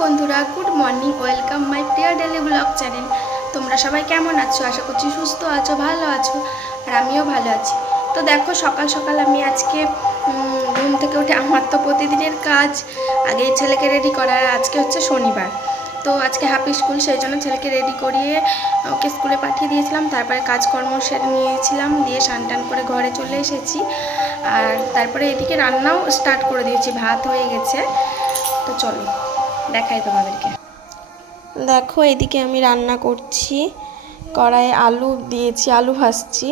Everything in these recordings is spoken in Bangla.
বন্ধুরা, গুড মর্নিং, ওয়েলকাম মাই প্রিয় ডেলি ব্লগ চ্যানেল। তোমরা সবাই কেমন আছো? আশা করছি সুস্থ আছো, ভালো আছো, আর আমিও ভালো আছি। তো দেখো, সকাল সকাল আমি আজকে ঘুম থেকে উঠে আমার তো প্রতিদিনের কাজ, আগে ছেলেকে রেডি করা আজকে হচ্ছে শনিবার। তো আজকে হাফ স্কুল সেই জন্য ছেলেকে রেডি করিয়ে ওকে স্কুলে পাঠিয়ে দিয়েছিলাম। তারপরে কাজকর্ম সেরে নিয়েছিলাম, দিয়ে টান করে ঘরে চলে এসেছি। আর তারপরে এদিকে রান্নাও স্টার্ট করে দিয়েছি, ভাত হয়ে গেছে। তো চলো। দেখাই তোমাদেরকে। দেখো, এদিকে আমি রান্না করছি। কড়াইয়ে আলু দিয়েছি, আলু ভাজছি।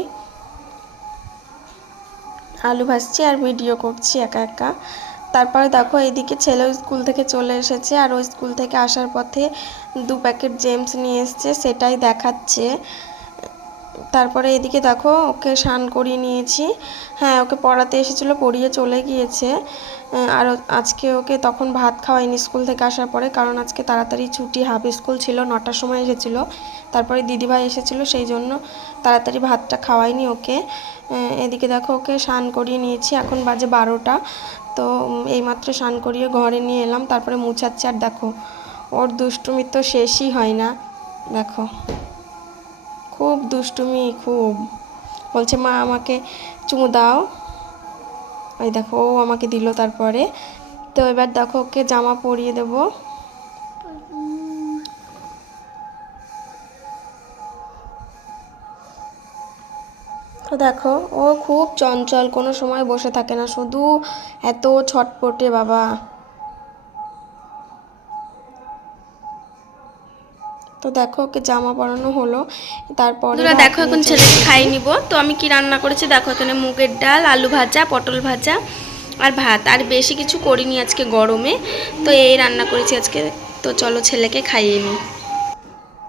আলু ভাজছি আর ভিডিও করছি একা একা। তারপরে দেখো, এদিকে ছেলে স্কুল থেকে চলে এসেছে আর ওই স্কুল থেকে আসার পথে দু প্যাকেট জেমস নিয়ে এসছে, সেটাই দেখাচ্ছে। তারপরে এদিকে দেখো, ওকে স্নান করিয়ে নিয়েছি। হ্যাঁ ওকে পড়াতে এসেছিল, পড়িয়ে চলে গিয়েছে। আর আজকে ওকে তখন ভাত খাওয়াইনি স্কুল থেকে আসার পরে, কারণ আজকে তাড়াতাড়ি ছুটি, হাফ স্কুল ছিল, নটার সময় এসেছিল। তারপরে দিদিভাই এসেছিল, সেই জন্য তাড়াতাড়ি ভাতটা খাওয়াইনি ওকে। এদিকে দেখো, ওকে স্নান করিয়ে নিয়েছি, এখন বাজে বারোটা। তো এইমাত্র স্নান করিয়ে ঘরে নিয়ে এলাম, তারপরে মুছাচ্ছি। আর দেখো, ওর দুষ্টুমির তো শেষই হয় না। দেখো। খুব দুষ্টুমি, খুব। বলছে, মা, আমাকে চুমু দাও। ওই দেখো, ও আমাকে দিল তারপরে। তো এবার দেখো, ওকে জামা পরিয়ে দেব। দেখো, ও খুব চঞ্চল, কোনো সময় বসে থাকে না। শুধু এত ছটপটে, বাবা। তো দেখো ওকে জামা পরানো হলো। তারপরে দেখো এখন ছেলেকে। খাইয়ে নিব। তো আমি কি রান্না করেছি? দেখো এখানে মুগের ডাল আলু ভাজা পটল ভাজা আর ভাত। আর বেশি কিছু করিনি আজকে গরমে। তো এই রান্না করেছি আজকে। তো চলো ছেলেকে খাইয়ে নিই।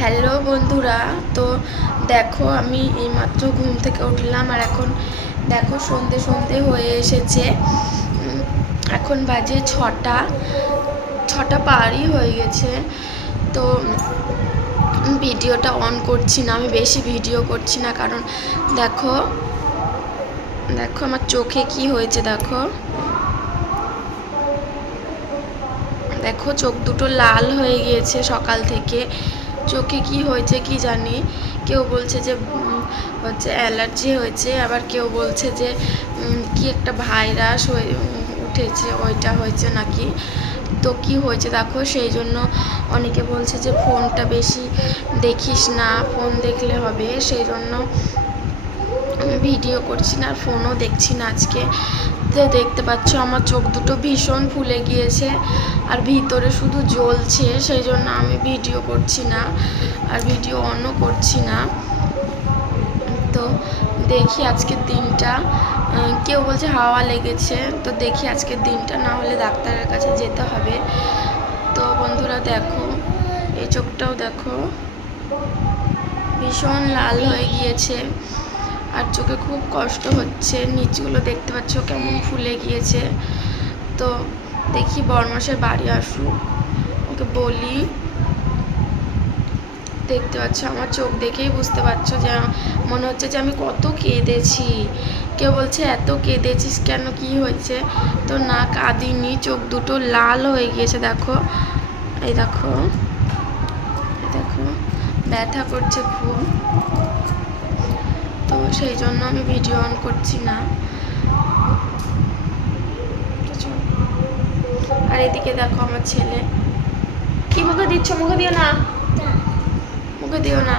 হ্যালো বন্ধুরা তো দেখো আমি এইমাত্র ঘুম থেকে উঠলাম আর এখন দেখো সন্ধে সন্ধে হয়ে এসেছে। এখন বাজে ছটা। ছটা পারই হয়ে গেছে। তো ভিডিওটা অন করছি না, আমি বেশি ভিডিও করছি না, কারণ দেখো দেখো আমার চোখে কি হয়েছে, দেখো। দেখো চোখ দুটো লাল হয়ে গিয়েছে সকাল থেকে। চোখে কি হয়েছে কি জানি? কেউ বলছে যে হচ্ছে অ্যালার্জি হয়েছে, আবার কেউ বলছে যে কি একটা ভাইরাস হয়ে উঠেছে, ওইটা হয়েছে নাকি? তো কি হয়েছে দেখো, সেই জন্য অনেকে বলছে যে ফোনটা বেশি দেখিস না, ফোন দেখলে হবে। সেই জন্য ভিডিও করছি না আর ফোনও দেখছি না আজকে। তো দেখতে পাচ্ছ আমার চোখ দুটো ভীষণ ফুলে গিয়েছে আর ভিতরে শুধু জ্বলছে, সেই জন্য আমি ভিডিও করছি না আর ভিডিও অনও করছি না। তো দেখি আজকের দিনটা। কেউ বলছে হাওয়া লেগেছে, তো দেখি আজকের দিনটা, না হলে ডাক্তারের কাছে যেতে হবে। তো বন্ধুরা দেখো, এই চোখটাও দেখো। ভীষণ লাল হয়ে গিয়েছে, আর চোখে খুব কষ্ট হচ্ছে। নিচগুলো দেখতে পাচ্ছ কেমন ফুলে গিয়েছে। তো দেখি বরমাসের বাড়ি আসুক, ওকে বলি। দেখতে পাচ্ছ, আমার চোখ দেখেই বুঝতে পারছ যে মনে হচ্ছে যে আমি কত কেঁদেছি। কেউ বলছে, এত কেঁদেছিস কেন? কি হয়েছে? তো না, কাঁদিনি, চোখ দুটো লাল হয়ে গিয়েছে, দেখো। এই দেখো দেখো, ব্যথা করছে খুব। তো সেই জন্য আমি ভিডিও অন করছি না। আর এদিকে দেখো আমার ছেলে। কি মুখে দিচ্ছ? মুখে দিও না। মুখে দিও না